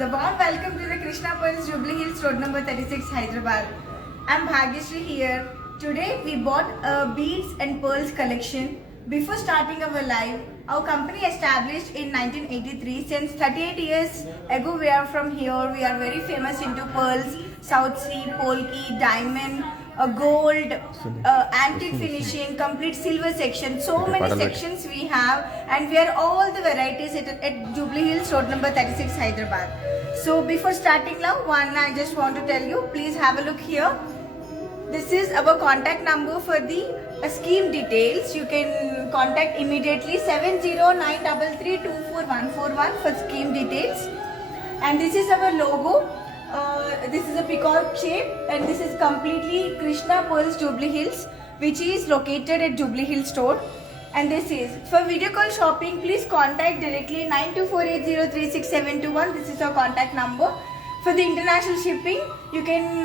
The warm welcome to the Krishna Pearls Jubilee Hills Road number 36 Hyderabad. I'm Bhagyashree here. Today we bought a beads and pearls collection. Before starting our live, our company established in 1983. Since 38 years ago we are from here. We are very famous into pearls, South Sea, Polki, diamond, gold, antique finishing, complete silver section. So many sections we have, and we are all the varieties at Jubilee Hills Road number 36 Hyderabad. So before starting now, I just want to tell you, please have a look here. This is our contact number for the scheme details. You can contact immediately 70933244141 for scheme details. And this is our logo. This is a peacock shape, and this is completely Krishna Pearls Jubilee Hills, which is located at Jubilee Hills store. And this is for video call shopping. Please contact directly 9248036721. This is our contact number. For the international shipping, you can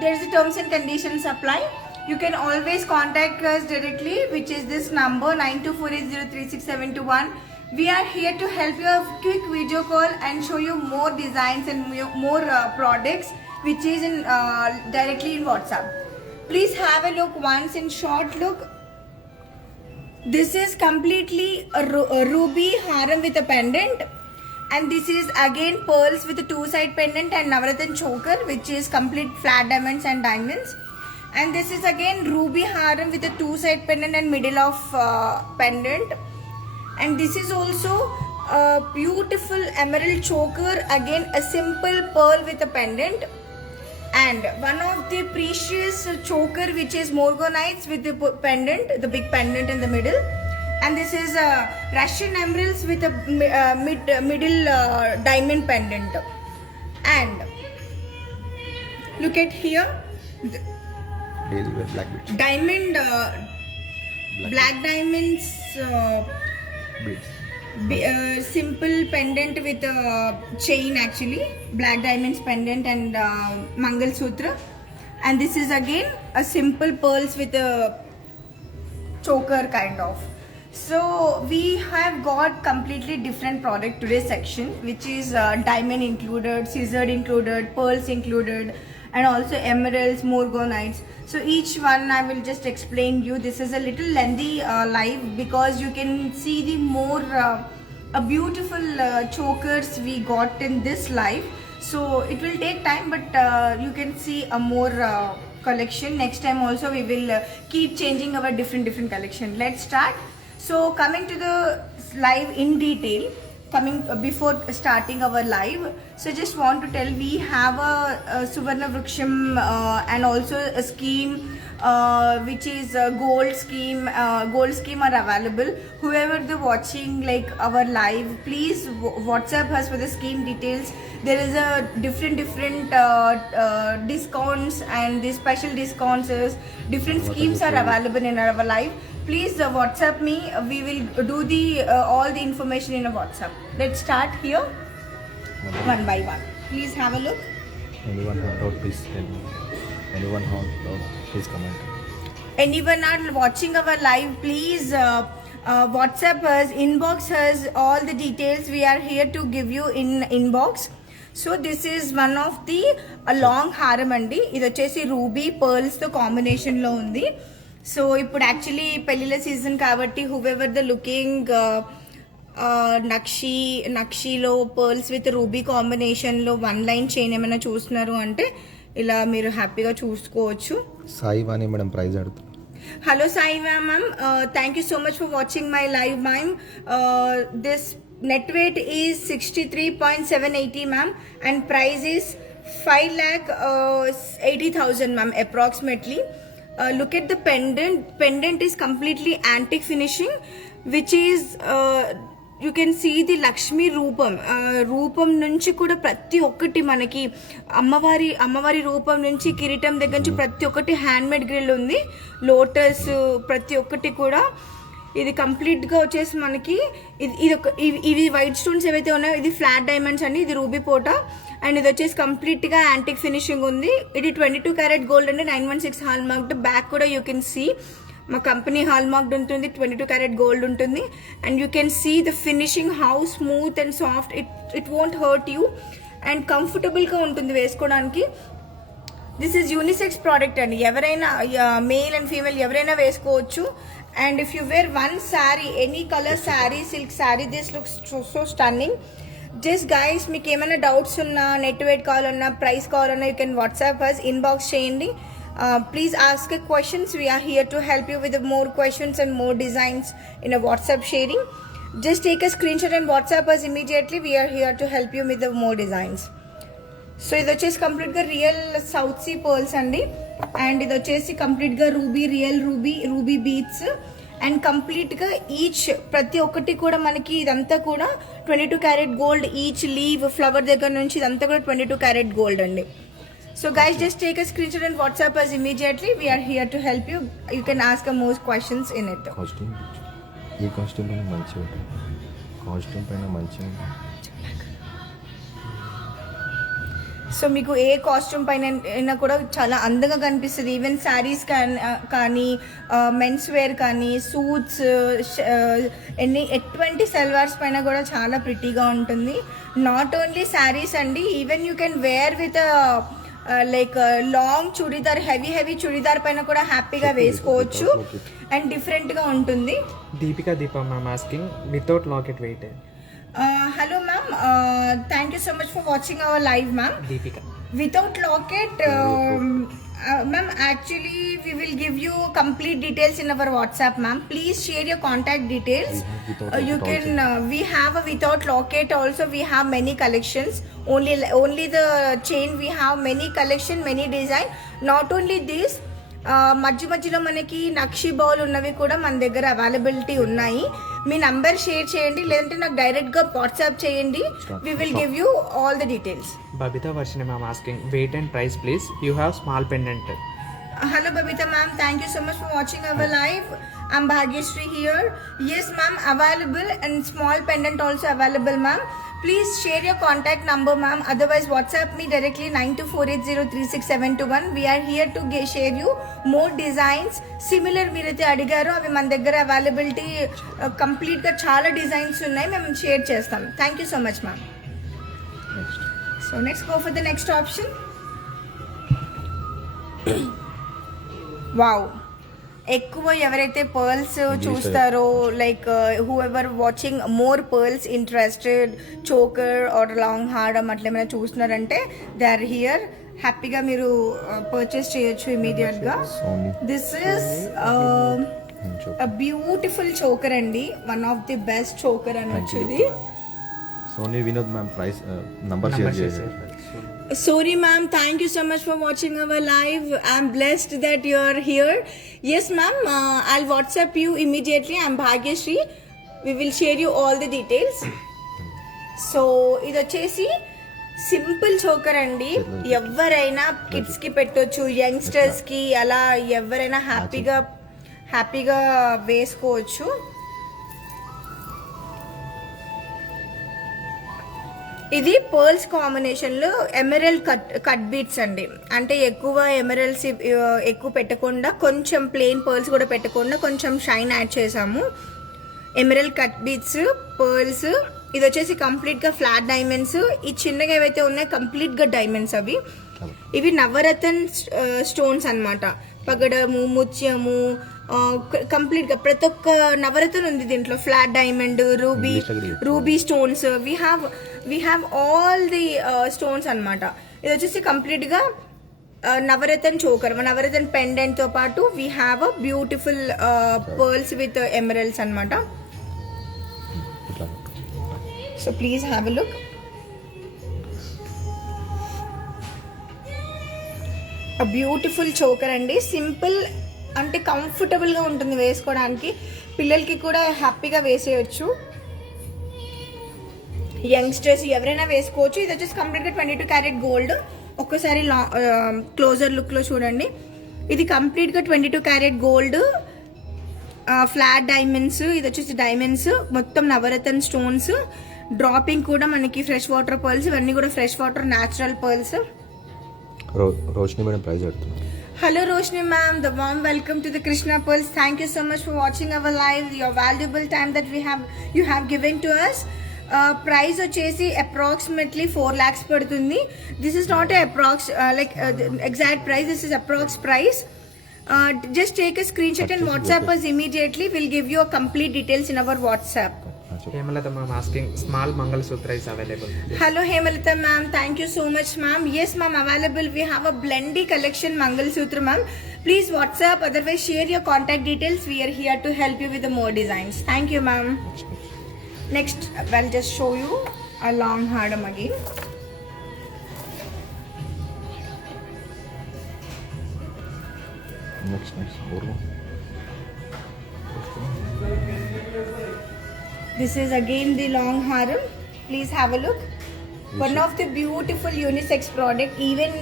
there is a terms and conditions apply. You can always contact us directly, which is this number 9248036721. We are here to help you a quick video call and show you more designs and more products, which is in directly in WhatsApp. Please have a look once in short look. This is completely a ruby haram with a pendant, and this is again pearls with a two-side pendant and Navratna choker, which is complete flat diamonds and diamonds. And this is again ruby haram with a two-side pendant and middle of pendant. And this is also a beautiful emerald choker, again a simple pearl with a pendant. And one of the precious choker, which is morganites with the pendant, the big pendant in the middle. And this is Russian emeralds with a middle diamond pendant. And look at here, daily wear black beads. Diamond, black diamonds, beads. Simple pendant with a chain, actually black diamonds pendant and Mangal Sutra. And this is again a simple pearls with a choker kind of. So we have got completely different product today's section, which is diamond included, scissored included, pearls included, and also emeralds, morganites. So each one I will just explain you. This is a little lengthy live because you can see the more a beautiful chokers we got in this live. So it will take time, but you can see a more collection. Next time also we will keep changing our different collection. Let's start. So coming to the live in detail, before starting our live, so just want to tell, we have a Suvarna Vruksham and also a scheme which is a gold scheme are available. Whoever they're watching like our live, please WhatsApp us for the scheme details. There is a different discounts, and the special discounts is different schemes are available in our live. Please WhatsApp me. We will do the all the information in a WhatsApp. Let's start here one by one. Please have a look. Anyone have doubt, please tell me. Anyone have doubt, please comment. Anyone are watching our live, please WhatsApp us, inbox us all the details. We are here to give you in inbox. So this is one of the long haram andi. Idu vachesi ruby pearls తో combination లో ఉంది. So ఇప్పుడు actually పెళ్లిళ్ళ season కాబట్టి whoever the looking నక్షీలో pearls with ruby కాంబినేషన్లో one line chain ఏమైనా చూస్తున్నారు అంటే ఇలా మీరు హ్యాపీగా చూసుకోవచ్చు. సాయి వాణి మేడం ప్రైజ్ అడుగుతుంది. Hello Sai ma'am, thank you so much for watching my live ma'am. This net weight is 63.780 ma'am, and price is 5,80,000 ma'am approximately. Look at the pendant is completely antique finishing, which is you can see the Lakshmi రూపం నుంచి కూడా ప్రతి ఒక్కటి మనకి అమ్మవారి రూపం నుంచి కిరీటం దగ్గర నుంచి ప్రతి ఒక్కటి హ్యాండ్ మేడ్ గ్రిల్ ఉంది. లోటస్ ప్రతి ఒక్కటి కూడా ఇది కంప్లీట్ గా వచ్చేసి మనకి ఇవి వైట్ స్టోన్స్ ఏవైతే ఉన్నాయో ఇది ఫ్లాట్ డైమండ్స్ అండి, ఇది రూబీ పోటా, అండ్ ఇది వచ్చేసి కంప్లీట్ గా యాంటిక్ ఫినిషింగ్ ఉంది. ఇది 22 క్యారెట్ గోల్డ్ అండి, 916 హాల్ మార్క్డ్. బ్యాక్ కూడా యూ కెన్ సీ మా కంపెనీ హాల్ మార్క్డ్ ఉంటుంది, 22 క్యారెట్ గోల్డ్ ఉంటుంది. And you can see the finishing how smooth and soft, it won't hurt you. And కంఫర్టబుల్గా ఉంటుంది వేసుకోవడానికి. దిస్ ఈజ్ యూనిసెక్స్ ప్రోడక్ట్ అండి, ఎవరైనా మేల్ అండ్ ఫీమేల్ ఎవరైనా వేసుకోవచ్చు. And if you wear one sari, any colour sari, silk sari, this looks so stunning. Just guys, మీకు ఏమైనా doubts ఉన్నా, నెట్ వెయిట్ కావాలన్నా, ప్రైస్ కావాలన్నా, you can WhatsApp us, inbox చేయండి. Please ask questions. We are here to help you with more questions and more designs in a WhatsApp sharing. Just take a screenshot and WhatsApp us immediately. We are here to help you with the more designs. So ఇది వచ్చేసి కంప్లీట్గా real south sea pearls అండి. And ఇది వచ్చేసి కంప్లీట్గా ruby, real ruby beats. And కంప్లీట్గా each ప్రతి ఒక్కటి కూడా మనకి ఇదంతా కూడా 22 carat gold. Each leave, flower దగ్గర నుంచి ఇదంతా కూడా 22 క్యారెట్ గోల్డ్ అండి. So guys, just take a screenshot and WhatsApp us immediately. We are here to help you. You can ask most questions in it. Costume, ఈ costume పైన మంచిగా ఉంటుంది. Costume పైన మంచిగా. సో మీకు ఏ కాస్ట్యూమ్ పైన అయినా కూడా చాలా అందంగా కనిపిస్తుంది. ఈవెన్ శారీస్ కానీ మెన్స్ వేర్ కానీ, సూట్స్, ఎటువంటి సల్వార్స్ పైన కూడా చాలా ప్రిటీగా ఉంటుంది. నాట్ ఓన్లీ శారీస్ అండి, even you can wear with like long churidar, heavy churidar పైన కూడా హ్యాపీగా వేసుకోవచ్చు. అండ్ డిఫరెంట్గా ఉంటుంది. Deepa ma'am asking without locket weight. Hello ma'am, thank you so much for watching our live ma'am. Deepika. Without locket, ma'am, actually we will give you complete details in our WhatsApp ma'am. Please share your contact details. You can, we have a without locket also. We have many collections. Only the chain we have many collection, many design. Not only this, మధ్యలో మనకి నక్షి bowl ఉన్నవి కూడా మన దగ్గర availability ఉన్నాయి. మీ number share చేయండి, లేదంటే నాకు డైరెక్ట్గా వాట్సాప్ చేయండి. We will give you all the details. Babita Varshini ma'am asking weight and price please. You have small pendant. Hello Babita ma'am, thank you so much for watching our live. I'm Bhagyashree here. Yes ma'am, available, and small pendant also available ma'am. Please share your contact number ma'am, otherwise WhatsApp me directly 9248036721. We are here to share you more designs. Similar మీరైతే అడిగారో అవి మన దగ్గర availability కంప్లీట్గా చాలా designs ఉన్నాయి, మేము share చేస్తాం. Thank you so much ma'am. So next go for the next option. Wow, ఎక్కువ ఎవరైతే పర్ల్స్ చూస్తారో, like whoever watching more pearls interested, choker or long హార్మ్ అట్లా ఏమైనా చూస్తున్నారంటే దే ఆర్ హియర్. హ్యాపీగా మీరు పర్చేస్ చేయొచ్చు ఇమీడియట్గా. దిస్ ఇస్ బ్యూటిఫుల్ చోకర్ అండి, one of the best choker అనొచ్చు ఇది. Soni Vinod ma'am price number share చేయండి. Sorry ma'am, thank you so much for watching our live. I'm blessed that you're here. Yes ma'am, I'll WhatsApp you immediately. I'm Bhagyashree. We will share you all the details. So ఇది వచ్చేసి simple choker అండి, ఎవరైనా కిడ్స్కి పెట్టొచ్చు, యంగ్స్టర్స్కి, అలా ఎవరైనా హ్యాపీగా వేసుకోవచ్చు. ఇది పర్ల్స్ కాంబినేషన్లో ఎమరల్డ్ కట్ బీట్స్ అండి. అంటే ఎక్కువ ఎమరల్డ్స్ ఎక్కువ పెట్టకుండా, కొంచెం ప్లెయిన్ పర్ల్స్ కూడా పెట్టకుండా కొంచెం షైన్ యాడ్ చేసాము. Emerald cut beats, pearls. ఇది వచ్చేసి కంప్లీట్గా ఫ్లాట్ డైమండ్స్. ఈ చిన్నగా ఏవైతే ఉన్నాయో కంప్లీట్గా డైమండ్స్ అవి. ఇవి నవరత్న స్టోన్స్ అన్నమాట. పగడము, ముత్యము, కంప్లీట్గా ప్రతి ఒక్క నవరత్న ఉంది దీంట్లో. Flat diamond, ruby stones, we have all the stones అన్నమాట. ఇది వచ్చేసి కంప్లీట్గా నవరత్న చోకర్, నవరత్న పెండెంట్తో పాటు we have a beautiful pearls with emeralds అన్నమాట. So please have a look. Beautiful choker అండి, సింపుల్ అంటే కంఫర్టబుల్గా ఉంటుంది వేసుకోవడానికి. పిల్లలకి కూడా హ్యాపీగా వేసేయచ్చు, యంగ్స్టర్స్ ఎవరైనా వేసుకోవచ్చు. ఇది వచ్చేసి కంప్లీట్గా 22 క్యారెట్ గోల్డ్. ఒక్కసారి క్లోజర్ లుక్లో చూడండి. ఇది కంప్లీట్గా 22 క్యారెట్ గోల్డ్, ఫ్లాట్ డైమండ్స్. ఇది వచ్చేసి డైమండ్స్, మొత్తం నవరత్న స్టోన్స్. డ్రాపింగ్ కూడా మనకి ఫ్రెష్ వాటర్ పర్ల్స్, ఇవన్నీ కూడా fresh water natural pearls. Roshini madam price పెడుతున్నారు. Hello Roshni ma'am, the warm welcome to the Krishna Pearls. Thank you so much for watching our live. Your valuable time that you have given to us. Price వచ్చేసి approximately 4 lakhs పడుతుంది. This is not approx like exact price, this is approx price. Just take a screenshot and WhatsApp us immediately. We'll give you a complete details in our WhatsApp. Hemalata ma'am asking small Mangal Sutra is available. Hello Hemalata ma'am, thank you so much ma'am. Yes ma'am, available. We have a blendy collection Mangal Sutra ma'am. Please WhatsApp, otherwise share your contact details. We are here to help you with the more designs. Thank you ma'am. Next, I'll just show you a long haram again. Next. This is again the long haram. Please have a look. One of the beautiful unisex product. Even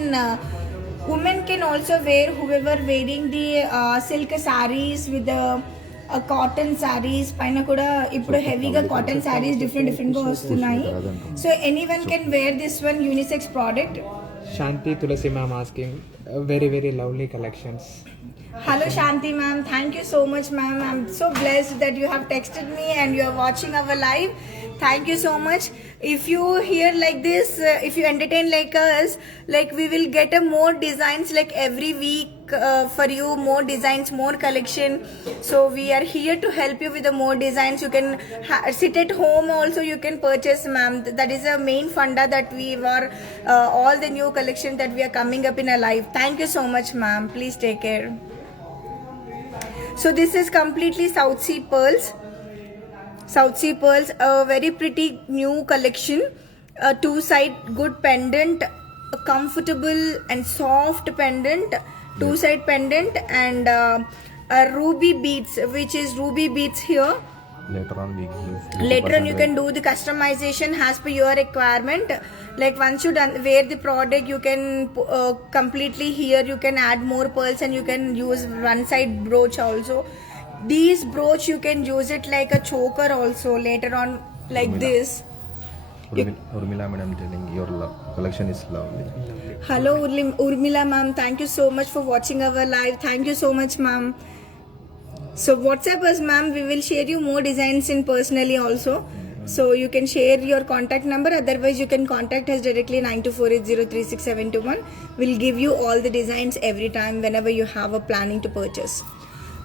women can also wear, whoever wearing the silk sarees with the cotton sarees. Paina kuda ippudu heavy ga cotton sarees different ga vastunayi. So anyone can wear this one unisex product. Shanti Tulasi ma'am asking very lovely collections. Hello Shanti ma'am, thank you so much ma'am. I'm so blessed that you have texted me and you are watching our live. Thank you so much. If you hear like this, if you entertain like us, like we will get a more designs like every week for you, more designs, more collection. So we are here to help you with the more designs. You can sit at home also, you can purchase ma'am. That is a main funda that we were all the new collection that we are coming up in a live. Thank you so much ma'am. Please take care. So this is completely South Sea pearls. South Sea pearls, a very pretty new collection. A two-side good pendant, a comfortable and soft pendant, two-side pendant, and a ruby beads, which is ruby beads here. Later on You can do the customization as per your requirement. Like once you wear the product, you can completely here you can add more pearls and you can use one side brooch also. These brooch you can use it like a choker also later on like this. Urmila madam telling your collection is lovely. Hello Urmila ma'am, thank you so much for watching our live. Thank you so much ma'am. So WhatsApp us ma'am, we will share you more designs in personally also. So you can share your contact number, otherwise you can contact us directly 9248036721. We'll give you all the designs every time whenever you have a planning to purchase.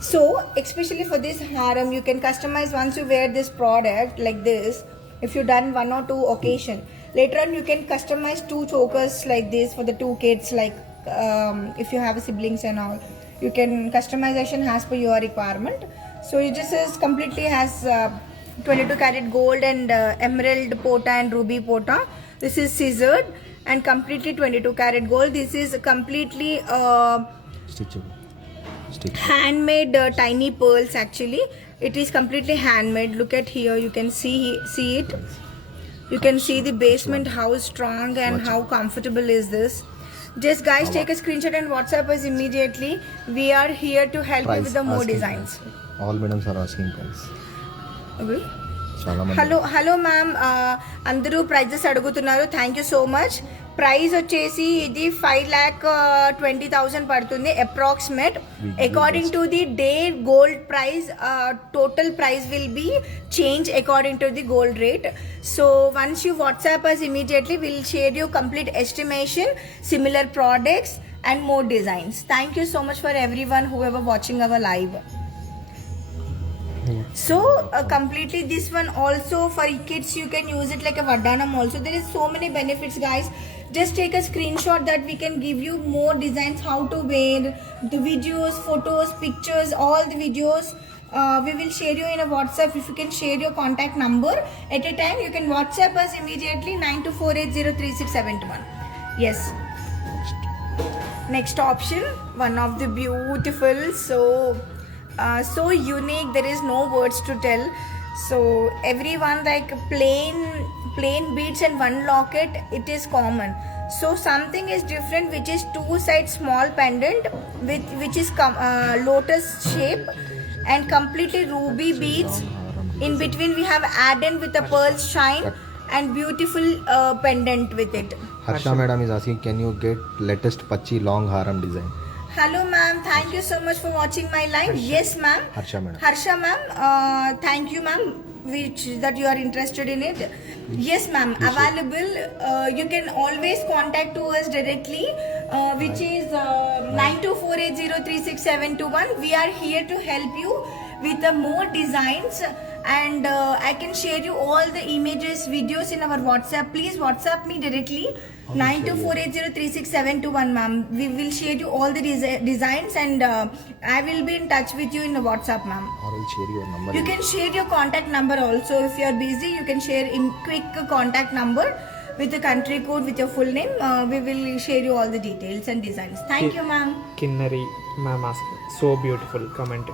So especially for this haram, you can customize once you wear this product like this. If you done 1 or 2 occasion, later on you can customize 2 chokers like this for the 2 kids, like if you have siblings and all, you can customization as per your requirement. So it just is completely has 22 karat gold and emerald pota and ruby pota. This is scissored and completely 22 karat gold. This is completely Stitch. handmade tiny pearls. Actually it is completely handmade. Look at here, you can see it. You can see the basement, how strong and how comfortable is this. Just guys, take a screenshot and WhatsApp us immediately. We are here to help you with the more designs. All madams are asking price. Okay. చాలా మంది hello ma'am, అందరూ prices అడుగుతున్నారు. Thank you so much. Price వచ్చేసి ఇది 5,20,000 పడుతుంది approximate. According to the day gold price, total price will be change according to the gold rate. So once you WhatsApp us immediately, we'll share you complete estimation, similar products and more designs. Thank you so much for everyone whoever watching our live. So completely this one also for kids, you can use it like a Vardhanam also. There is so many benefits guys. Just take a screenshot that we can give you more designs, how to wear, the videos, photos, pictures, all the videos. We will share you in a WhatsApp. If you can share your contact number at a time, you can WhatsApp us immediately 9248036721. Yes. Next option, one of the beautiful, so unique, there is no words to tell. So everyone like plain beads and one locket, it is common. So something is different, which is 2-side small pendant with which is lotus shape and completely ruby beads. In between we have added with a pearl shine and beautiful pendant with it. Harsha madam is asking, can you get latest Pachi long haram design? Hello ma'am, thank you so much for watching my live. Yes ma'am. Harsha madam. Harsha ma'am, thank you ma'am. which that you are interested in it. Yes, ma'am, available. You can always contact to us directly, which is 9248036721. We are here to help you with more designs, and I can share you all the images, videos in our WhatsApp. Please WhatsApp me directly. 9248036721, ma'am. We will share you all the designs, and I will be in touch with you in the WhatsApp, ma'am. Or I'll share your number. You can share your contact number also. If you are busy, you can share in quick contact number with the country code, with your full name. We will share you all the details and designs. Thank you, ma'am. Kinnari ma'am asking, so beautiful comment.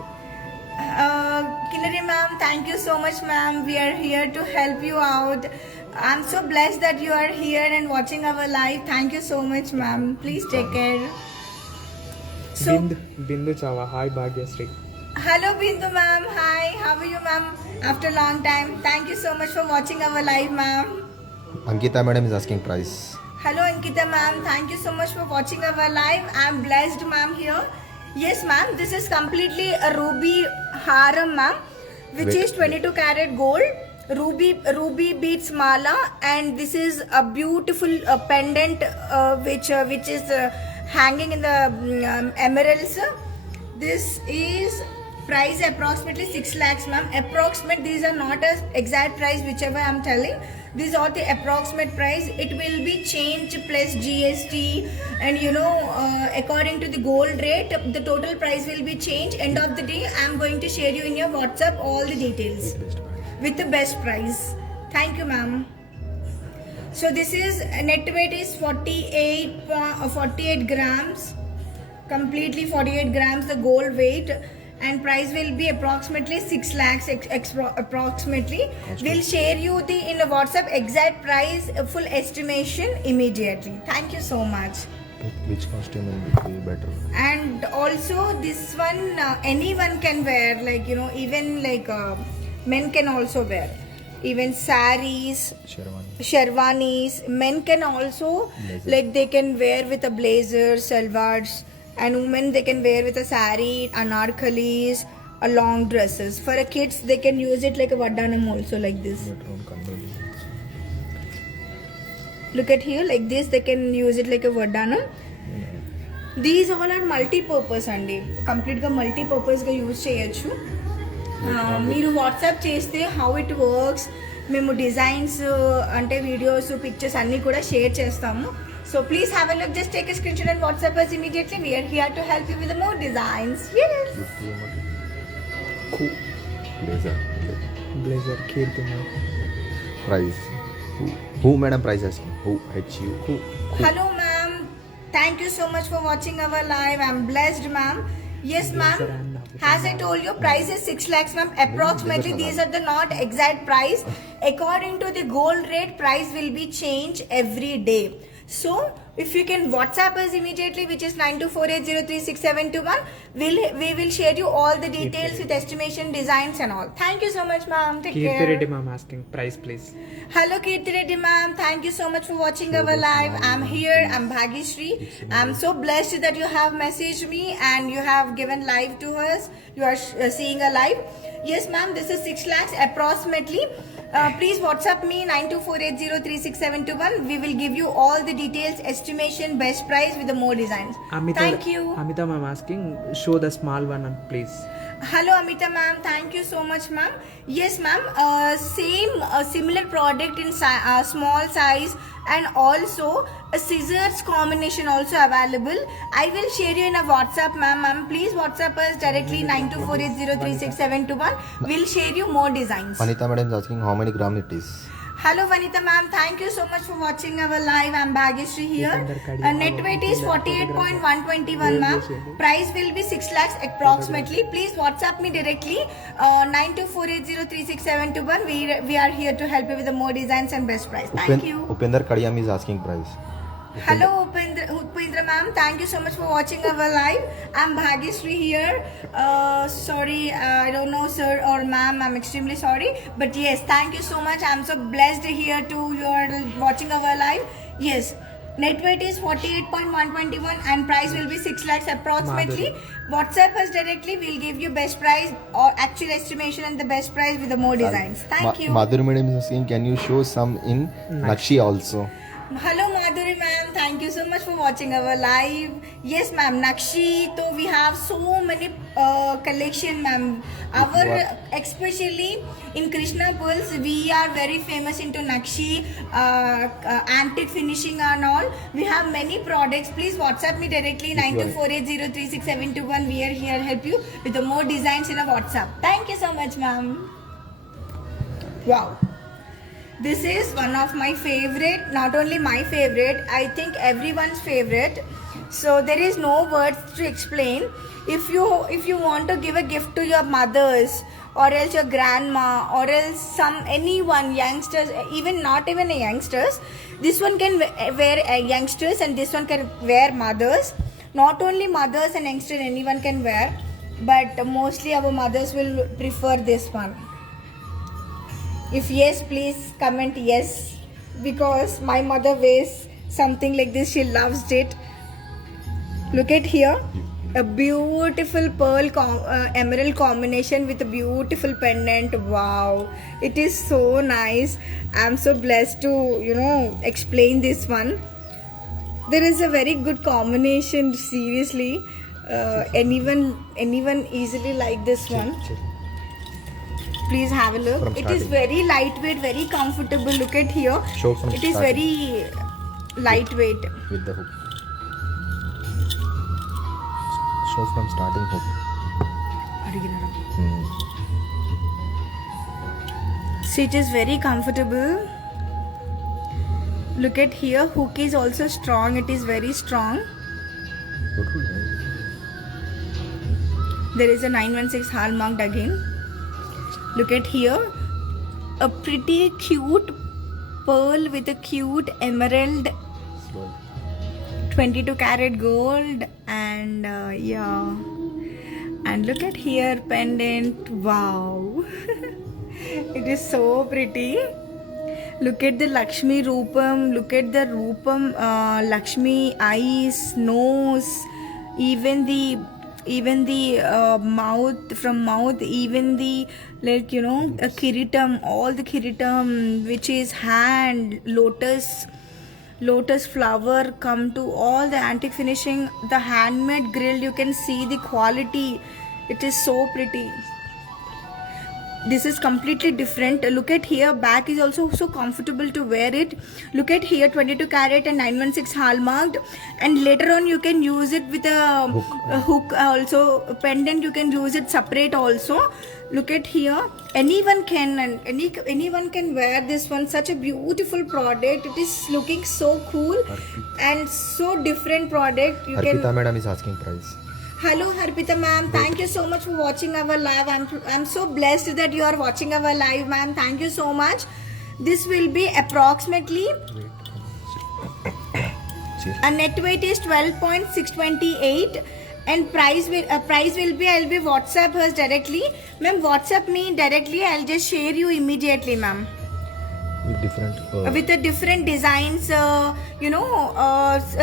Kinnari ma'am, thank you so much, ma'am. We are here to help you out. I'm so blessed that you are here and watching our live. Thank you so much, ma'am. Please take care. So, Bindu Chava, hi Bhagyasri. hello Bindu ma'am. Hi, how are you, ma'am? After a long time. Thank you so much for watching our live, ma'am. Ankita madam is asking price. Hello Ankita ma'am, thank you so much for watching our live. I'm blessed, ma'am, here. Yes, ma'am, this is completely a ruby haram, ma'am, which is 22 karat gold, ruby beads mala, and this is a beautiful pendant which is hanging in the emeralds. This is price approximately 6 lakhs, ma'am. Approximate, these are not a exact price whichever I'm telling. These are the approximate price. It will be changed plus GST, and according to the gold rate, the total price will be changed. End of the day, I'm going to share you in your WhatsApp all the details with the best price. Thank you, ma'am. So this is net weight is 48 grams, completely 48 grams the gold weight, and price will be approximately 6 lakhs approximately. We'll share you in the WhatsApp exact price, full estimation immediately. Thank you so much. Which costume will be better? And also this one anyone can wear, like even like men can also wear, even saris, sherwanis. Men can also Blazer. like they can wear with a blazer, salwars, and women they can wear with a sari, anarkalis, a long dresses. For a kids they can use it like a vadanam also, like this. Look at here, like this they can use it like a vadanam. These all are multi-purpose అండి, కంప్లీట్గా మల్టీపర్పస్గా use చేయొచ్చు. మీరు WhatsApp చేస్తే how it works, మేము designs అంటే videos, pictures అన్నీ కూడా share చేస్తాము. So please have a look, just take a screenshot and WhatsApp us immediately. We are here to help you with more designs. Yes. Blazer, Kirti ma'am. Price. Who madam price asking? Who? Who? Hello ma'am. Thank you so much for watching our live. I'm blessed, ma'am. Yes, ma'am. As I told you, price is 6 lakhs, ma'am. Approximately, these are the not exact price. According to the gold rate, price will be changed every day. So, if you can WhatsApp us immediately, which is 9248036721, we will share you all the details with estimation, designs and all. Thank you so much, ma'am. Take Kirti care. Reddy ma'am asking price please. Hello Kirti Reddy ma'am, thank you so much for watching our live. I'm here, I'm Bhagyashree. I'm so blessed that you have messaged me and you have given live to us. You are seeing a live. Yes ma'am, this is 6 lakhs approximately. Please WhatsApp me 9248036721. We will give you all the details, estimation, best price with the more designs. Thank you. Amita ma'am asking, show the small one please. Hello Amita ma'am, thank you so much ma'am. Yes ma'am, same similar product in small size, and also a scissors combination also available. I will share you in a WhatsApp, ma'am. Please WhatsApp us directly 9248036721. We'll share you more designs. Vanita madam is asking how many gram it is. Hello Vanita ma'am, thank you so much for watching our live. I'm Bhagyashree here. Net weight is 48.121 ma'am. Price will be 6 lakhs approximately. Please WhatsApp me directly 9248036721. We are here to help you with the more designs and best price. Thank you. Upender Kadiyam is asking price. Hello Upendra ma'am, thank you so much for watching our live. I'm Bhagyashree here. Sorry, I don't know sir or ma'am, I'm extremely sorry, but yes, thank you so much. I'm so blessed here to you're watching our live. Yes, Net weight is 48.121 and price will be 6 lakhs approximately. WhatsApp us directly. We'll give you best price or actual estimation and the best price with the more designs. Thank you. Madhuri madam is asking, can you show some in Nakshi also? Hello Madhuri ma'am, thank you so much for watching our live. Yes ma'am, Nakshi, so we have so many collection ma'am. Our especially in Krishna Pulse, we are very famous into Nakshi, antique finishing and all. We have many products. Please WhatsApp me directly 9248036721. We are here to help you with the more designs in a WhatsApp. Thank you so much ma'am. Wow. This is one of my favorite, not only my favorite, I think everyone's favorite. So there is no words to explain. If you want to give a gift to your mothers or else your grandma or else anyone, youngsters, not even a youngsters, this one can wear youngsters and this one can wear mothers. Not only mothers and youngsters, anyone can wear, but mostly our mothers will prefer this one. If yes, please comment yes, because my mother wears something like this. She loves it. Look at here, a beautiful pearl emerald combination with a beautiful pendant. Wow, it is so nice. I'm so blessed to explain this one. There is a very good combination. Seriously, anyone easily like this one. Please have a look. It is very lightweight, very comfortable. Look at here. It is very lightweight. With the hook. Show from starting hook. So it is very comfortable. Look at here. Hook is also strong. It is very strong. There is a 916 hallmarked again. Look at here, a pretty cute pearl with a cute emerald, 22 karat gold, and yeah. And look at here, pendant. Wow, it is so pretty. Look at the Lakshmi Rupam. Look at the Rupam Lakshmi eyes, nose, even the mouth, from mouth, even the kiritam, all the kiritam, which is hand, lotus flower, come to all the antique finishing, the handmade grill. You can see the quality. It is so pretty. This is completely different. Look at here, back is also so comfortable to wear it. Look at here, 22 karat and 916 hallmarked, and later on you can use it with a hook also. Pendant you can use it separate also. Look at here, anyone can wear this one. Such a beautiful product. It is looking so cool and so different product. Harpita madam is asking price. Hello Harpita ma'am, thank you so much for watching our live. I'm so blessed that you are watching our live, ma'am. Thank you so much. This will be approximately a net weight is 12.628 and price will be, I'll be WhatsApp hers directly. Ma'am, WhatsApp me directly. I'll just share you immediately, ma'am. With the different designs,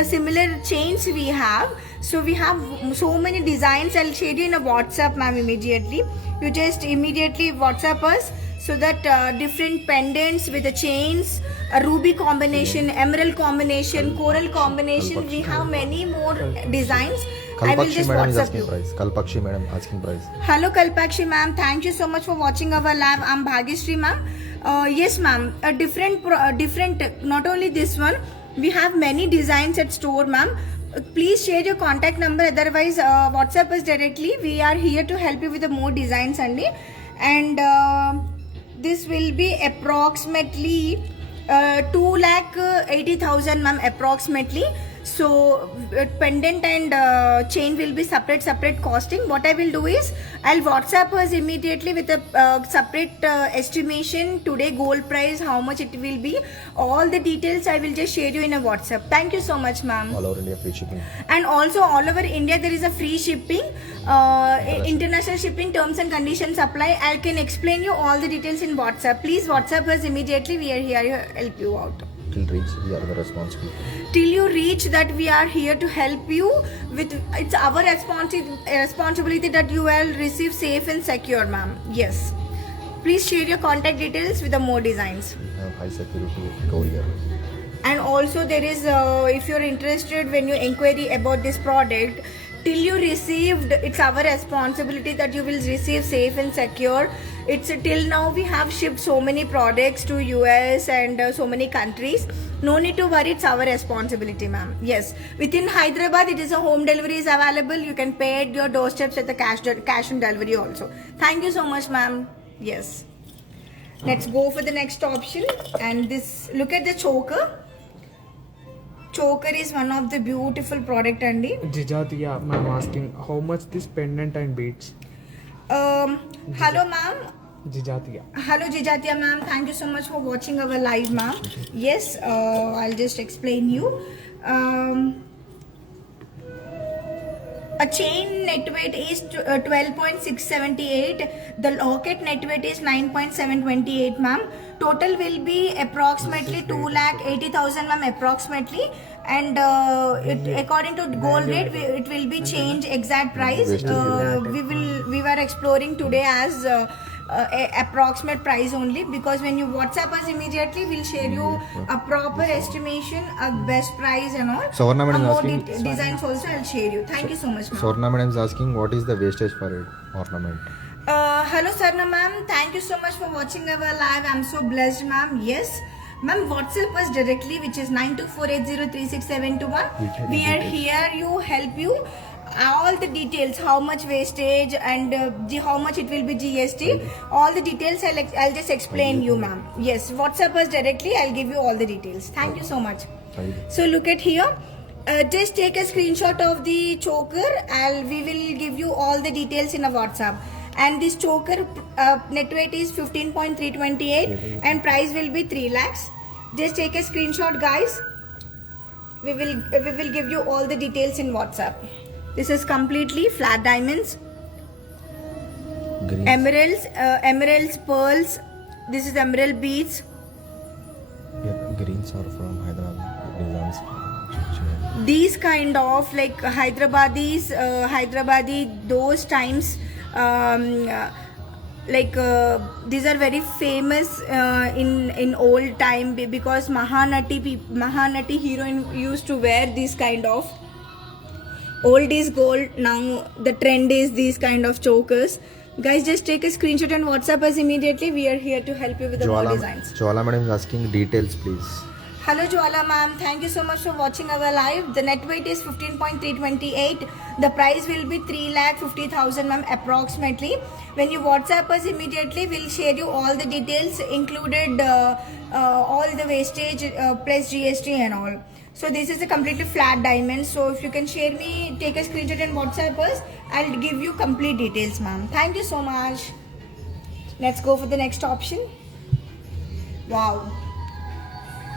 similar chains we have. So we have so many designs. I'll share you in a WhatsApp, ma'am, immediately. You just immediately WhatsApp us, so that different pendants with the chains, a ruby combination, emerald combination, coral combination. We have many more designs. I will just WhatsApp you. Kalpakshi madam asking price. Hello Kalpakshi ma'am, thank you so much for watching our live. I'm Bhagyashree ma'am. Yes ma'am, a different, not only this one, we have many designs at store, ma'am. Please share your contact number, otherwise WhatsApp us directly. We are here to help you with the more designs only. And this will be approximately 2,80,000, ma'am, approximately. So pendant and chain will be separate costing. What I will do is I'll WhatsApp us immediately with a separate estimation, today gold price, how much it will be, all the details I will just share you in a WhatsApp. Thank you so much, ma'am. All over India free shipping. And also all over India there is a free shipping, international shipping, terms and conditions apply. I can explain you all the details in WhatsApp. Please WhatsApp us immediately. We are here to help you out. till reach, we are the responsible. Till you reach that, we are here to help you with. It's our responsibility that you will receive safe and secure, ma'am. Yes. Please share your contact details with the more designs. We have high security courier. And also there is, if you're interested, when you inquiry about this product, till you received, it's our responsibility that you will receive safe and secure. It's till now we have shipped so many products to US and so many countries. No need to worry, it's our responsibility, ma'am. Yes, within Hyderabad it is a home delivery is available. You can pay at your doorsteps at the cash on delivery also. Thank you so much, ma'am. Yes, let's go for the next option. And this, look at the choker. Choker is one of the beautiful product, Andy. Jijatiya, ma'am asking how much this pendant and beads. Hello, ma'am. Jijatiya. Hello, Jijatiya, ma'am. Thank you so much for watching our live, ma'am. Yes, I'll just explain you. A chain net weight is 12.678. The locket net weight is 9.728, ma'am. Total will be approximately 2,80,000, ma'am, approximately. And according to gold rate, it will be changed exact price. We were exploring today as approximate price only, because when you WhatsApp us immediately, we'll share you a proper estimation, a best price and all. Savarna madam is more asking. Designs also I'll share you. Thank you so much, ma'am. Savarna madam is asking what is the wastage for an ornament. Hello, Sarna ma'am. Thank you so much for watching our live. I'm so blessed, ma'am. Yes. Ma'am, WhatsApp us directly, which is 9248036721. We are here, you help you. All the details, how much wastage and how much it will be GST. All the details I'll just explain you, ma'am. Yes, WhatsApp us directly. I'll give you all the details. Thank you so much. So look at here. Just take a screenshot of the choker. We will give you all the details in a WhatsApp. And this choker net weight is 15.328 and price will be 3 lakhs. Just take a screenshot, guys. We will give you all the details in WhatsApp. This is completely flat diamonds, Greens. emeralds, pearls. This is emerald beads. Yeah, greens are from Hyderabad. Designs. These kind of like Hyderabadi those times, these are very famous in old time, because Mahanati heroine used to wear this kind of. Old is gold, now the trend is these kind of chokers. Guys, just take a screenshot and WhatsApp us immediately. We are here to help you with the more designs. Jwala madam is asking details, please. Hello Jwala ma'am, thank you so much for watching our live. The net weight is 15.328. The price will be 3,50,000, ma'am, approximately. When you WhatsApp us immediately, we'll share you all the details, included all the wastage plus GST and all. So this is a completely flat diamond. So if you can share me, take a screenshot and WhatsApp us, I'll give you complete details, ma'am. Thank you so much. Let's go for the next option. Wow.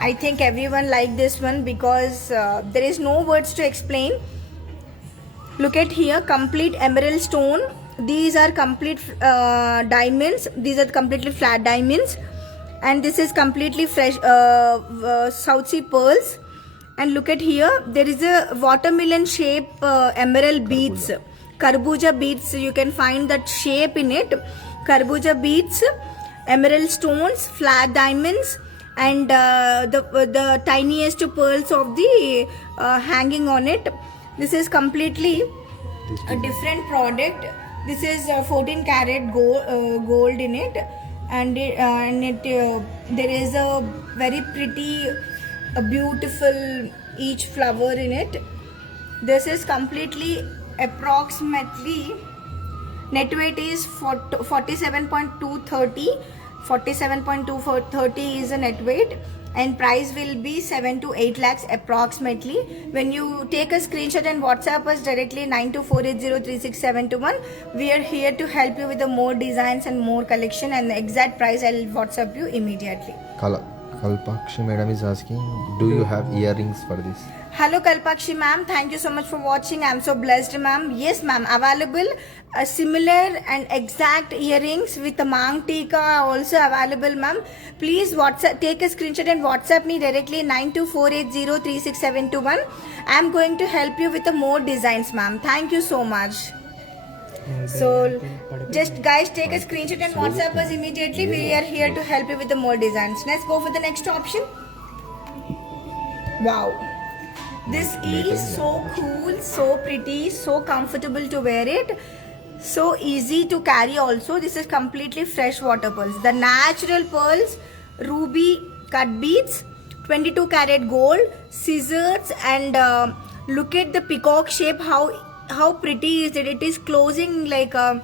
I think everyone liked this one, because there is no words to explain. Look at here, complete emerald stone. These are complete diamonds. These are completely flat diamonds. And this is completely fresh South Sea pearls. And look at here, there is a watermelon shape emerald beads. Karbuja beads, you can find that shape in it. Karbuja beads, emerald stones, flat diamonds, and the tiniest pearls of the hanging on it. This is completely a different product. This is 14 karat gold in it, and there is a very pretty, a beautiful each flower in it. This is completely approximately net weight is 47.230. 47.230 is a net weight, and price will be 7 to 8 lakhs approximately. When you take a screenshot and WhatsApp us directly 9248036721, we are here to help you with the more designs and more collection, and the exact price I'll WhatsApp you immediately. Kalpakshi madam is asking, do you have earrings for this? Hello Kalpakshi ma'am, thank you so much for watching. I'm so blessed ma'am. Yes ma'am, available similar and exact earrings with the Mang Tika are also available ma'am. Please WhatsApp, take a screenshot and WhatsApp me directly 924803671. I'm going to help you with the more designs ma'am. Thank you so much. So just guys take a screenshot and WhatsApp us immediately. We are here to help you with the more designs. Let's go for the next option. Wow. This is so cool, so pretty, so comfortable to wear it. So easy to carry also. This is completely fresh water pearls. The natural pearls, ruby cut beads, 22 karat gold, scissors, and look at the peacock shape. How pretty is it? It is closing like her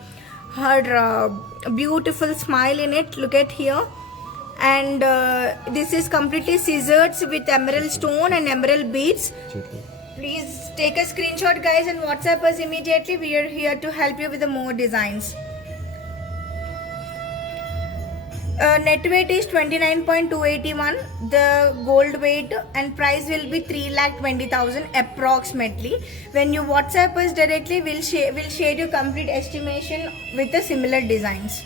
beautiful smile in it. Look at here. And this is completely scissors with emerald stone and emerald beads. Please take a screenshot guys and WhatsApp us immediately. We are here to help you with the more designs. Net weight is 29.281, the gold weight, and price will be 3,20,000 approximately. When you WhatsApp us directly, we'll share your complete estimation with the similar designs.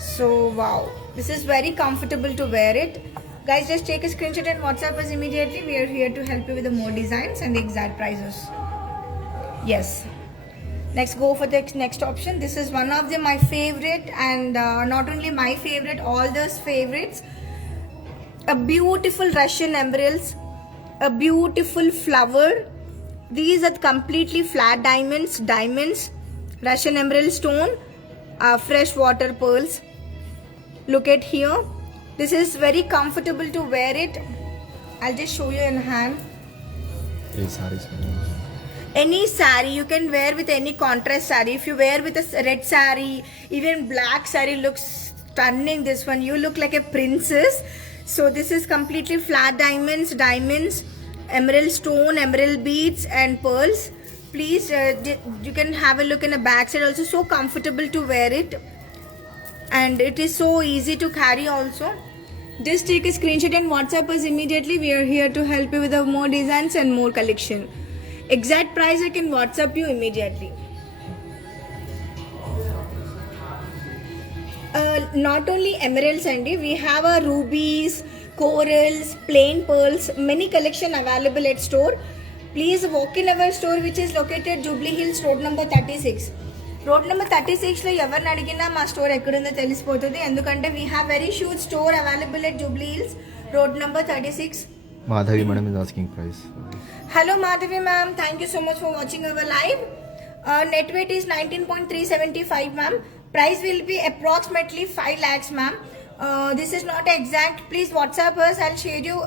So wow, this is very comfortable to wear it. Guys, just take a screenshot and WhatsApp us immediately. We are here to help you with the more designs and the exact prices. Yes. Next, go for the next option. This is one of my favorite, and not only my favorite, all those favorites. A beautiful Russian emeralds, a beautiful flower. These are completely flat diamonds, Russian emerald stone, fresh water pearls. Look at here. This is very comfortable to wear it. I'll just show you in hand. Any sari you can wear with any contrast sari. If you wear with a red sari, even black sari looks stunning. This one, you look like a princess. So this is completely flat diamonds, emerald stone, emerald beads and pearls. Please, you can have a look in the back side also. So comfortable to wear it, and it is so easy to carry also. Just take a screenshot and WhatsApp us immediately. We are here to help you with the more designs and more collection. Exact price I can WhatsApp you immediately. Not only emeralds, Andy, we have rubies, corals, plain pearls, many collection available at store. Please walk in our store, which is located Jubilee Hills, road number 36. Road number 36 లో ఎవరిని అడిగినా మా store ఎక్కడుందో తెలిసిపోతుంది. ఎందుకంటే we have very huge store available at Jubilee hills, road number 36. Madhavi madam is asking price. Hello Madhavi ma'am, thank you so much for watching our live. Net weight is 19.375 ma'am. Price will be approximately 5 lakhs ma'am. This is not exact. Please WhatsApp us. I'll share you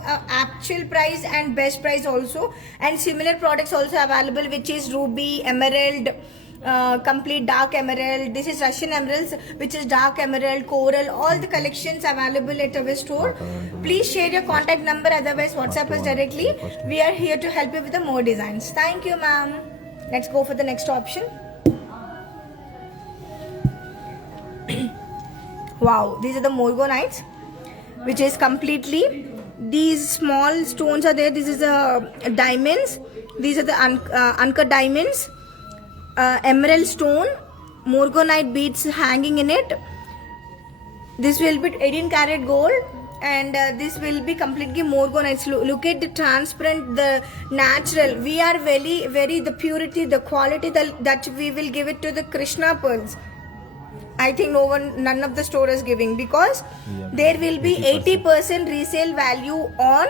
actual price and best price also, and similar products also available, which is ruby, emerald, complete dark emerald. This is Russian emeralds, which is dark emerald, coral, all the collections available at our store. Please share your contact number, otherwise WhatsApp us directly. We are here to help you with the more designs. Thank you ma'am. Let's go for the next option. Wow, these are the morgonites, which is completely, these small stones are there. This is the diamonds. These are the uncut diamonds. Emerald stone, morgonite beads hanging in it. This will be 18 karat gold, and this will be completely morgonites. Look at the transparent, the natural. We are very the purity, the quality that we will give it to the Krishna pearls. I think none of the store is giving, because there will be 80% resale value on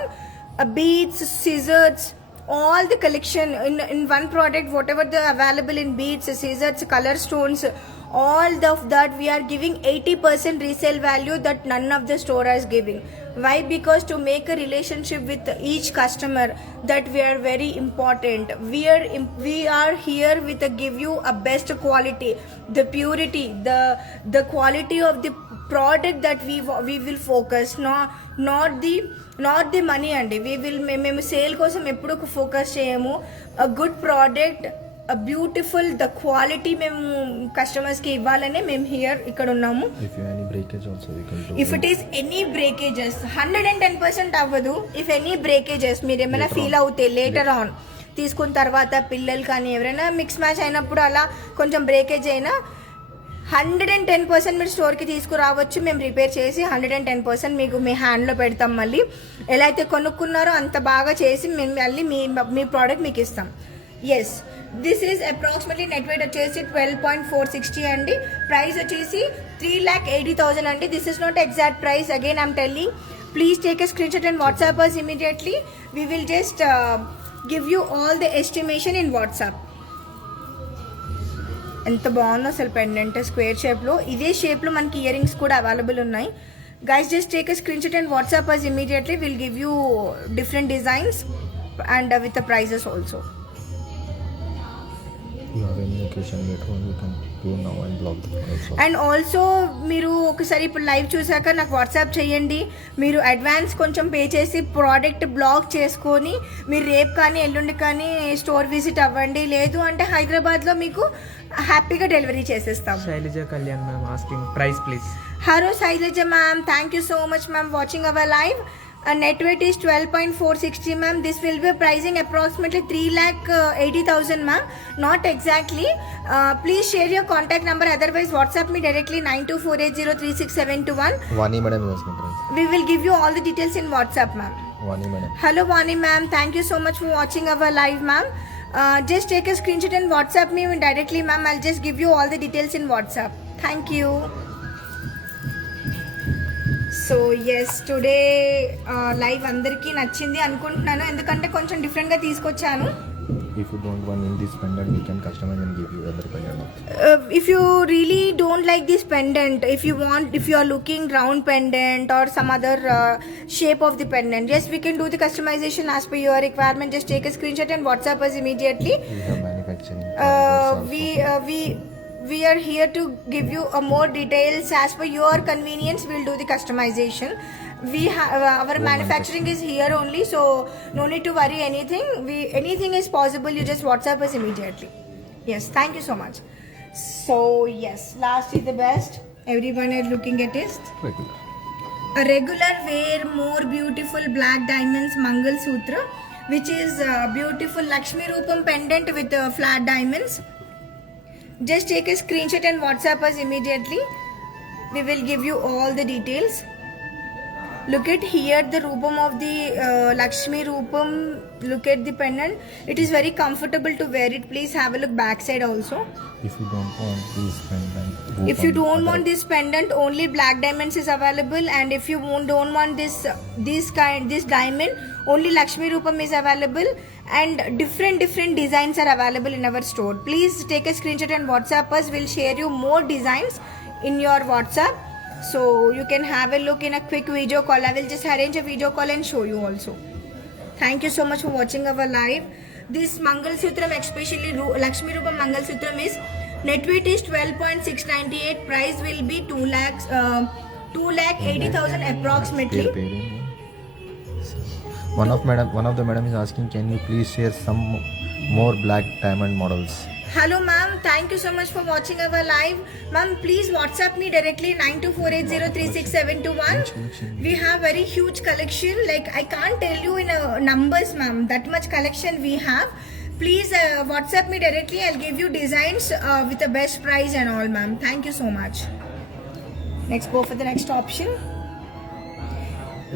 beads, scissors, all the collection in one product. Whatever the available in beads, scissors, color stones, all of that we are giving 80% resale value that none of the store is giving. Why? Because to make a relationship with each customer, that we are very important. We are here with give you a best quality, the purity, the quality of the product that we will focus, not the money. And we will మేము sale కోసం ఎప్పుడు focus చేయము. A good product beautiful the quality మేము కస్టమర్స్కి ఇవ్వాలనే మేము ఇక్కడ ఉన్నాము. If you have any breakage also, we can do. If it is any breakages 110% అవ్వదు. ఇఫ్ ఎనీ బ్రేకేజెస్ మీరు ఏమైనా ఫీల్ అవుతే లేటర్ ఆన్ తీసుకున్న తర్వాత పిల్లలు కానీ ఎవరైనా మిక్స్ మ్యాచ్ అయినప్పుడు అలా కొంచెం బ్రేకేజ్ అయినా 110% మీరు స్టోర్కి తీసుకురావచ్చు. మేము రిపేర్ చేసి 110% మీకు మీ హ్యాండ్లో పెడతాం. మళ్ళీ ఎలా అయితే కొనుక్కున్నారో అంత బాగా చేసి మేము మళ్ళీ మీ ప్రోడక్ట్ మీకు ఇస్తాం. Yes, this is approximately net weight వచ్చేసి 12.460 అండి. ప్రైస్ వచ్చేసి 3,80,000 అండి. This is not exact price. Again I'm telling, please take a screenshot and WhatsApp us immediately. We will just give you all the estimation in WhatsApp. ఎంత బాగుందో అసలు pendant square షేప్లో. ఇదే షేప్లో మనకి ఇయర్ రింగ్స్ కూడా available ఉన్నాయి. Guys just take a screenshot and WhatsApp us immediately. We'll give you different designs and with the prices also. You have any occasion later on, you can do now and block the phone also. And also మీరు ఒకసారి ఇప్పుడు live చూసాక నాకు WhatsApp చేయండి. మీరు advance కొంచెం pay చేసి product black చేసుకొని మీరు రేపు కానీ ఎల్లుండి కానీ స్టోర్ విజిట్ అవ్వండి. లేదు అంటే హైదరాబాద్లో మీకు హ్యాపీగా డెలివరీ చేసేస్తాం. Shailaja Kalyan ma'am asking price please. Hello Shailaja ma'am, thank you so much ma'am watching our live. Net weight is 12.460 ma'am. This will be pricing approximately 3,80,000 ma'am. Not exactly. Please share your contact number. Otherwise, WhatsApp me directly 9248036721. Vani madam is asking price. We will give you all the details in WhatsApp ma'am. Vani madam. Hello Vani ma'am. Thank you so much for watching our live ma'am. Just take a screenshot and WhatsApp me directly ma'am. I'll just give you all the details in WhatsApp. Thank you. So yes, today live అందరికీ నచ్చింది అనుకుంటున్నాను, ఎందుకంటే కొంచెం డిఫరెంట్గా తీసుకొచ్చాను. If you don't want in this pendant, we can customize and give you other pendant also. If you really don't like this pendant, if you are looking round pendant or some other shape of the pendant, yes, we can do the customization as per your requirement. Just take a screenshot and WhatsApp us immediately. We have manufacturing. We are here to give you more details as per your convenience. We'll do the customization. We have our manufacturing is here only, so no need to worry anything. Anything is possible. You just WhatsApp us immediately. Yes, thank you so much. So yes, last is the best. Everyone is looking at it. Regular. A regular wear more beautiful black diamonds Mangal Sutra, which is beautiful Lakshmi Rupam pendant with flat diamonds. Just take a screenshot and WhatsApp us immediately. We will give you all the details. Look at here the Rupam of the Lakshmi Rupam. Look at the pendant. It is very comfortable to wear it. Please have a look backside also. If you don't want this pendant, If you don't want this pendant, only black diamonds is available. And if you don't want this diamond, only Lakshmi Rupam is available. And different designs are available in our store. Please take a screenshot and WhatsApp us. We'll share you more designs in your WhatsApp, so you can have a look in a quick video call. I will just arrange a video call and show you also. Thank you so much for watching our live. This Mangal Sutram, especially Lakshmi Rupam Mangal Sutram, is net weight is 12.698. Price will be 2,80,000 approximately. One of the madam is asking, can you please share some more black diamond models? Hello ma'am, thank you so much for watching our live. Ma'am, please WhatsApp me directly 9248036721. We have very huge collection, like I can't tell you in numbers ma'am, that much collection we have. Please WhatsApp me directly. I'll give you designs with the best price and all ma'am. Thank you so much. Next, go for the next option.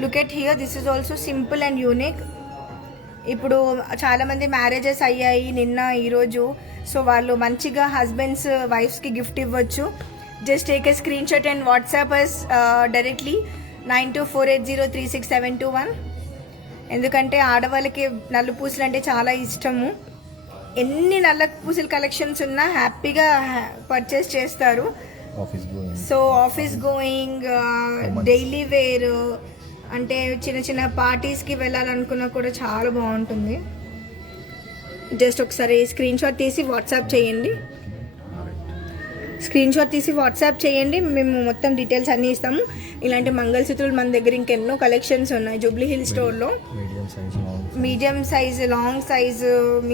Look at here, this is also simple and unique. ఇప్పుడు చాలామంది marriages అయ్యాయి నిన్న ఈరోజు, so వాళ్ళు మంచిగా husbands వైఫ్స్కి gift ఇవ్వచ్చు. Just take a screenshot and WhatsApp us directly 9248036721. ఎందుకంటే ఆడవాళ్ళకి నల్ల పూసలు అంటే చాలా ఇష్టము. ఎన్ని నల్ల పూసల కలెక్షన్స్ ఉన్నా హ్యాపీగా పర్చేస్ చేస్తారు. So office going, daily wear, అంటే చిన్న పార్టీస్కి వెళ్ళాలనుకున్నా కూడా చాలా బాగుంటుంది. జస్ట్ ఒకసారి స్క్రీన్ షాట్ తీసి వాట్సాప్ చేయండి. మేము మొత్తం డీటెయిల్స్ అన్నీ ఇస్తాము. ఇలాంటి మంగళసూత్రాలు మన దగ్గర ఇంకెన్నో కలెక్షన్స్ ఉన్నాయి జూబ్లీ హిల్ స్టోర్లో. మీడియం సైజ్, లాంగ్ సైజ్,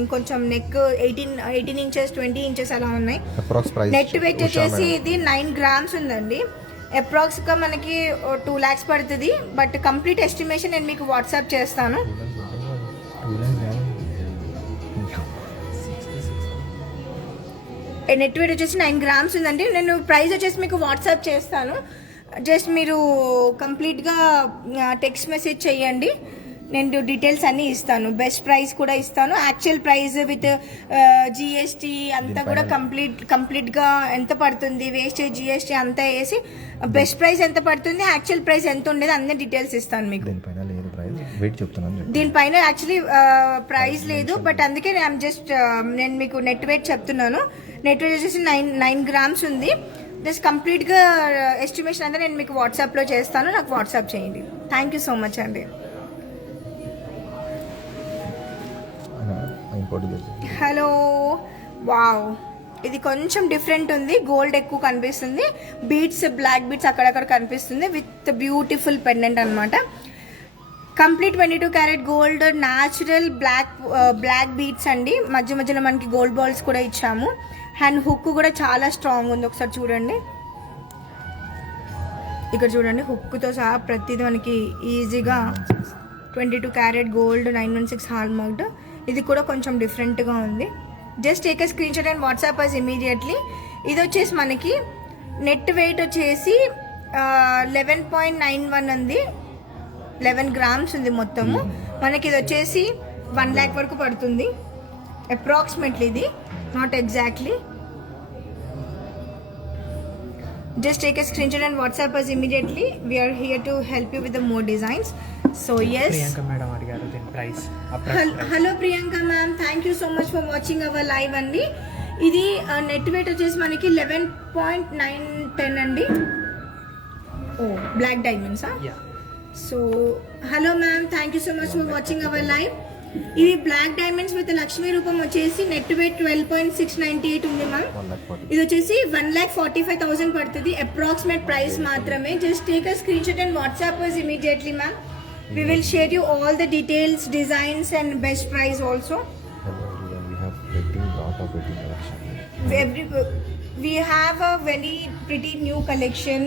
ఇంకొంచెం నెక్ 18 ఇంచెస్, 20 ఇంచెస్ అలా ఉన్నాయి. అప్రాక్స్ ప్రైస్ నెట్ వెయిట్ వచ్చేసి ఇది 9 గ్రామ్స్ ఉందండి. అప్రాక్స్గా మనకి 2 lakhs పడుతుంది. బట్ కంప్లీట్ ఎస్టిమేషన్ నేను మీకు వాట్సాప్ చేస్తాను. నెట్ వెయిట్ వచ్చేసి 9 గ్రామ్స్ ఉందండి. నేను ప్రైస్ వచ్చేసి మీకు వాట్సాప్ చేస్తాను. జస్ట్ మీరు కంప్లీట్గా టెక్స్ట్ మెసేజ్ చేయండి, నేను డీటెయిల్స్ అన్నీ ఇస్తాను. బెస్ట్ ప్రైస్ కూడా ఇస్తాను. యాక్చువల్ ప్రైస్ విత్ జిఎస్టీ అంతా కూడా కంప్లీట్గా ఎంత పడుతుంది, వేస్టేజ్ జిఎస్టీ అంతా వేసి బెస్ట్ ప్రైస్ ఎంత పడుతుంది, యాక్చువల్ ప్రైస్ ఎంత ఉండేది అన్ని డీటెయిల్స్ ఇస్తాను మీకు. దీనిపైన లేదు ప్రైస్, వెయిట్ చెప్తున్నాను. దీనిపైన యాక్చువల్లీ ప్రైస్ లేదు, బట్ అందుకే నేను మీకు నెట్ వెయిట్ చెప్తున్నాను. నెట్ వెయిట్ వచ్చేసి 9 గ్రామ్స్ ఉంది. జస్ట్ కంప్లీట్గా ఎస్టిమేషన్ అంతా నేను మీకు వాట్సాప్లో చేస్తాను. నాకు వాట్సాప్ చేయండి. థ్యాంక్ యూ సో మచ్ అండి. హలో, వావ్, ఇది కొంచెం డిఫరెంట్ ఉంది. గోల్డ్ ఎక్కువ కనిపిస్తుంది, బీడ్స్, బ్లాక్ బీడ్స్ అక్కడక్కడ కనిపిస్తుంది విత్ బ్యూటిఫుల్ పెండెంట్ అనమాట. Complete 22 carat gold, natural black beads అండి. మధ్య మధ్యలో మనకి గోల్డ్ బాల్స్ కూడా ఇచ్చాము. అండ్ హుక్ కూడా చాలా స్ట్రాంగ్ ఉంది. ఒకసారి చూడండి, ఇక్కడ చూడండి, హుక్తో సహా ప్రతిదీ మనకి ఈజీగా 22 క్యారెట్ గోల్డ్, 916 హాల్ మార్క్డ్. ఇది కూడా కొంచెం డిఫరెంట్గా ఉంది. Just take a screenshot and WhatsApp us immediately. ఇది వచ్చేసి మనకి నెట్ వెయిట్ వచ్చేసి 11.91 ఉంది. 11 గ్రామ్స్ ఉంది మొత్తము. మనకి ఇది వచ్చేసి 1 lakh వరకు పడుతుంది అప్రాక్సిమేట్లీ. ఇది not exactly. Just take a screenshot and WhatsApp us immediately. We are here to help you with the more designs. So yes. Priyanka madam adigaru then price. Hello Priyanka ma'am, thank you so much for watching our live అండి. ఇది net weight వచ్చేసి మనకి 11.910 అండి. ఓ, black డైమండ్సా? Yeah. So hello ma'am, thank you so much for watching our live. ఇది black diamonds with Lakshmi రూపం వచ్చేసి నెట్ వెయిట్ 12.698 ఉంది మ్యామ్. ఇది వచ్చేసి 1,45,000 పడుతుంది అప్రాక్సిమేట్ ప్రైస్ మాత్రమే. Just take a screen shot and WhatsApp us immediately ma'am. We will share you all the details, designs and best price also. We have lot of wedding collection. We have a very pretty new collection,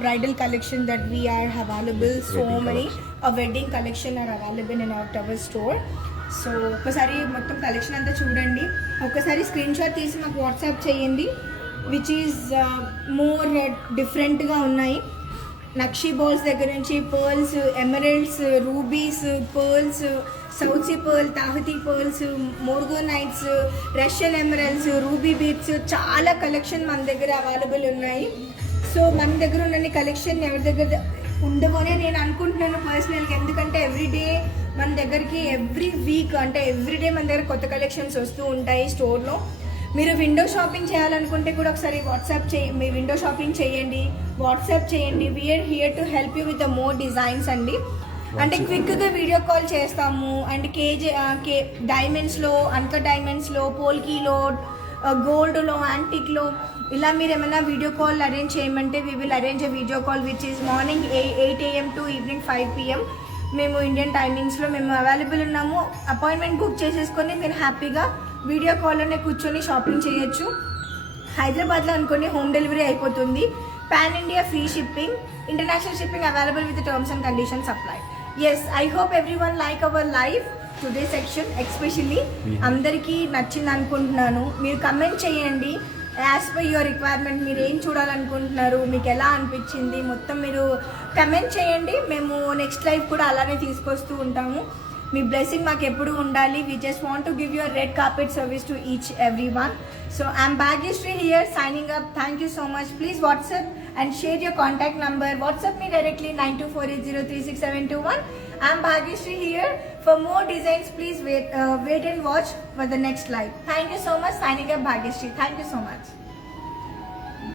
bridal collection that we are available. So many wedding collection are available in our store. So ఒక్కసారి మొత్తం collection అంతా చూడండి. ఒక్కసారి screen shot తీసి మాకు WhatsApp చేయండి. Which is more డిఫరెంట్గా ఉన్నాయి. నక్షీ బాల్స్ దగ్గర నుంచి pearls, emeralds, rubies, pearls, South Sea pearl, Tahiti pearls, morganites, Russian emeralds, ruby beads, చాలా కలెక్షన్ మన దగ్గర అవైలబుల్ ఉన్నాయి. సో మన దగ్గర ఉన్న కలెక్షన్ ఎవరి దగ్గర ఉండవనే నేను అనుకుంటున్నాను పర్సనల్గా. ఎందుకంటే ఎవ్రీడే మన దగ్గరికి ఎవ్రీ వీక్ అంటే ఎవ్రీడే మన దగ్గర కొత్త కలెక్షన్స్ వస్తూ ఉంటాయి స్టోర్లో. మీరు విండో షాపింగ్ చేయాలనుకుంటే కూడా ఒకసారి మీ విండో షాపింగ్ చేయండి, వాట్సాప్ చేయండి. We are here to help you with the more designs అండి. అంటే క్విక్గా వీడియో కాల్ చేస్తాము. అండ్ డైమండ్స్లో, అన్కట్ డైమండ్స్లో, పోల్కీలో, గోల్డ్లో, యాంటిక్లో ఇలా మీరు ఏమైనా వీడియో కాల్ అరేంజ్ చేయమంటే we will arrange a video call which is morning 8 AM to evening 5 PM. మేము ఇండియన్ టైమింగ్స్లో మేము అవైలబుల్ ఉన్నాము. అపాయింట్మెంట్ బుక్ చేసేసుకొని మీరు హ్యాపీగా వీడియో కాల్లోనే కూర్చొని షాపింగ్ చేయొచ్చు. హైదరాబాద్లో అనుకోండి హోమ్ డెలివరీ అయిపోతుంది. Pan India free shipping, international shipping available with terms and conditions apply. Yes, I hope everyone like our live today section. Especially అందరికీ నచ్చింది అనుకుంటున్నాను. మీరు కమెంట్ చేయండి యాజ్ పర్ యువర్ రిక్వైర్మెంట్. మీరు ఏం చూడాలనుకుంటున్నారు, మీకు ఎలా అనిపించింది మొత్తం మీరు కమెంట్ చేయండి. మేము నెక్స్ట్ లైవ్ కూడా అలానే తీసుకొస్తూ ఉంటాము. మీ బ్లెస్సింగ్ మాకు ఎప్పుడు ఉండాలి. We just want to give your red carpet service to each every one. So I'm Bhagyashree here signing up. Thank you so much. Please WhatsApp and share your contact number. WhatsApp me directly 9248036721. I'm Bhagyashree here. For more designs, please wait and watch for the next live. Thank you so much. Signing up, Bhagyashree. Thank you so much.